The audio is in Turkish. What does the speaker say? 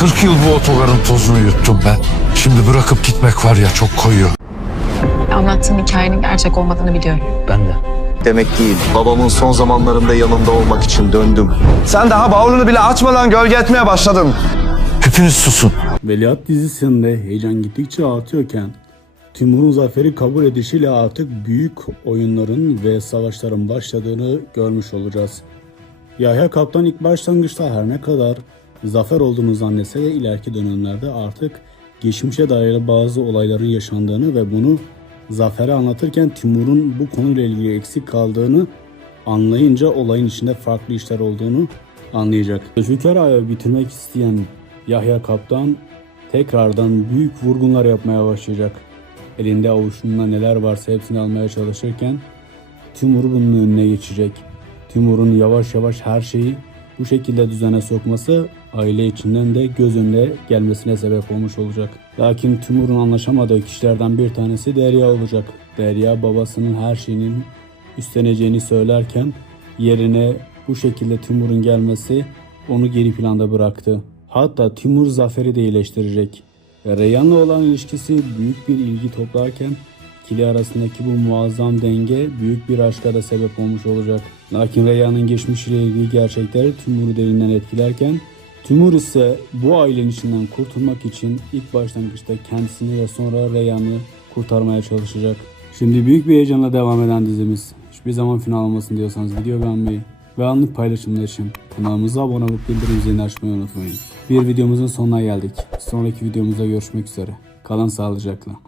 40 yıl bu otogarın tozunu yuttum ben. Şimdi bırakıp gitmek var ya çok koyuyor. Anlattığın hikayenin gerçek olmadığını biliyorum. Ben de. Demek değil. Babamın son zamanlarında yanında olmak için döndüm. Sen daha bavulunu bile açmadan gölge etmeye başladın. Hepiniz susun. Veliaht dizisinde heyecan gittikçe artıyorken Timur'un zaferi kabul edişiyle artık büyük oyunların ve savaşların başladığını görmüş olacağız. Yahya Kaptan ilk başlangıçta her ne kadar zafer olduğunu zannetse de ileriki dönemlerde artık geçmişe dair bazı olayların yaşandığını ve bunu Zafer'e anlatırken Timur'un bu konuyla ilgili eksik kaldığını anlayınca olayın içinde farklı işler olduğunu anlayacak. Zülfikar Ağa'yı bitirmek isteyen Yahya Kaptan tekrardan büyük vurgunlar yapmaya başlayacak. Elinde avuçunda neler varsa hepsini almaya çalışırken Timur bunun önüne geçecek. Timur'un yavaş yavaş her şeyi bu şekilde düzene sokması aile içinden de göz önüne gelmesine sebep olmuş olacak. Lakin Timur'un anlaşamadığı kişilerden bir tanesi Derya olacak. Derya babasının her şeyinin üstleneceğini söylerken yerine bu şekilde Timur'un gelmesi onu geri planda bıraktı. Hatta Timur Zafer'i de iyileştirecek. Reyhan'la olan ilişkisi büyük bir ilgi toplarken ikili arasındaki bu muazzam denge büyük bir aşka da sebep olmuş olacak. Lakin Reyhan'ın geçmişiyle ilgili gerçekler Timur'u derinden etkilerken Timur ise bu ailenin içinden kurtulmak için ilk başlangıçta kendisini ve sonra Reyhan'ı kurtarmaya çalışacak. Şimdi büyük bir heyecanla devam eden dizimiz. Hiçbir zaman final olmasın diyorsanız video beğenmeyi ve anlık paylaşımlar için kanalımıza abone olup bildirim zilini açmayı unutmayın. Bir videomuzun sonuna geldik. Sonraki videomuzda görüşmek üzere. Kalın sağlıcakla.